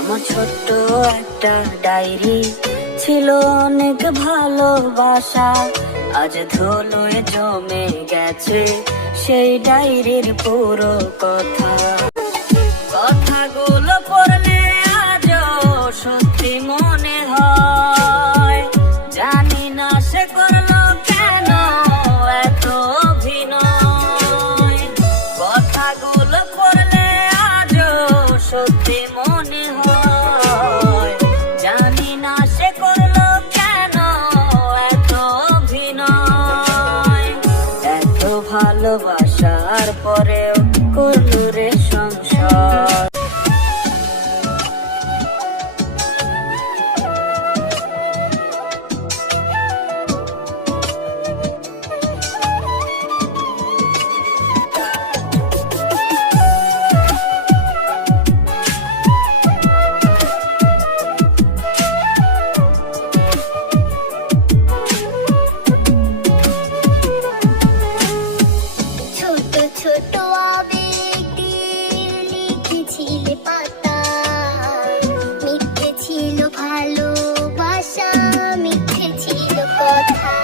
আমার ছোট্ট একটা ডায়েরি ছিল অনেক ভালোবাসা, আজ ধুলোয় জমে গেছে সেই ডায়েরির পুরো কথা। কথাগুলো পড়লে আজও সত্যি মনে হয়, জানি না সে করলো কেন এত অভিনয়। কথাগুলো পড়লে আজও সত্যি মনে হয়, জানি না সে করলো কেন এত অভিনয়। এত ভালোবাসার পরেও করলো রে সংসার। ছোট আবেগ লিখেছিলে পাতা, মিথ্যে ছিল ভালোবাসা, মিথ্যে ছিল কথা।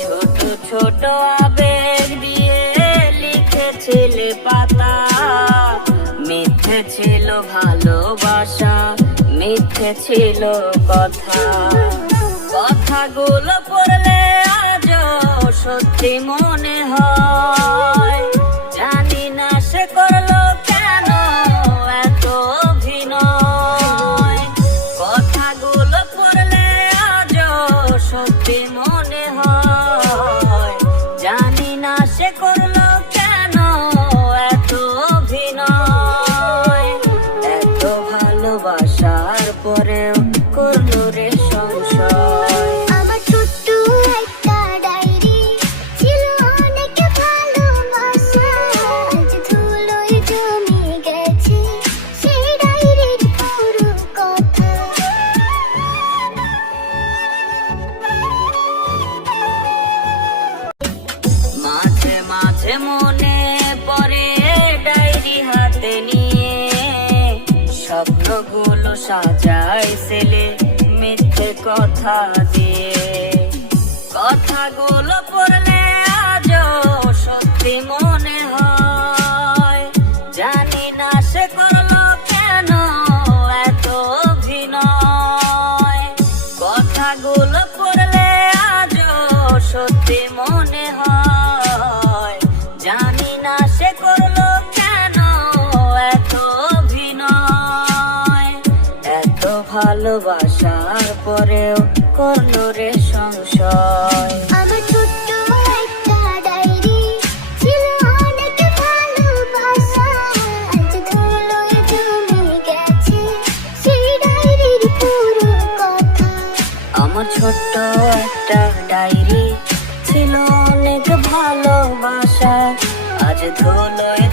ছোট ছোট আবেগ দিয়ে লিখেছিলে পাতা, মিথ্যে ছিল ভালোবাসা, মিথ্যে ছিল কথা। কথাগুলো পড়লে আজও সত্যি মনে হয়, জানি না সে করলো কেন এত অভিনয়। কথাগুলো পড়লে আজও সত্যি মনে হয়, জানি না সে করলো কেন এত অভিনয়। এত ভালোবাসার পরেও করলো রে সংশয়। আমার ছোট্ট একটা ডায়েরি ছিল অনেক ভালোবাসা, আজ ধুলোয় জমে গেছে সেই ডায়েরির পুরো কথা। মাঝে মাঝে মনে পড়ে ডায়েরি হাতে নিয়ে, স্বপ্নগুলো সাজায় ছেলে মিথ্যে কথা দিয়ে। কথাগুলো পড়লে আজও সত্যি মনে হয়, জানি না সে করলো কেন এত অভিনয়। কথাগুলো পড়লে আজও সত্যি মনে হয়, জানি না সে করলো কেন এত অভিনয়। এত ভালোবাসার পরেও করলো রে সংশয়। আমার ছোট্ট একটা ডায়েরি ছিল অনেক ভালোবাসা, আজ ধুলোয় জমে গেছে সেই ডায়েরির পুরো কথা। আমার ছোট্ট একটা ডায়েরি ছিল অনেক ভালোবাসা, আজ ধুলোয়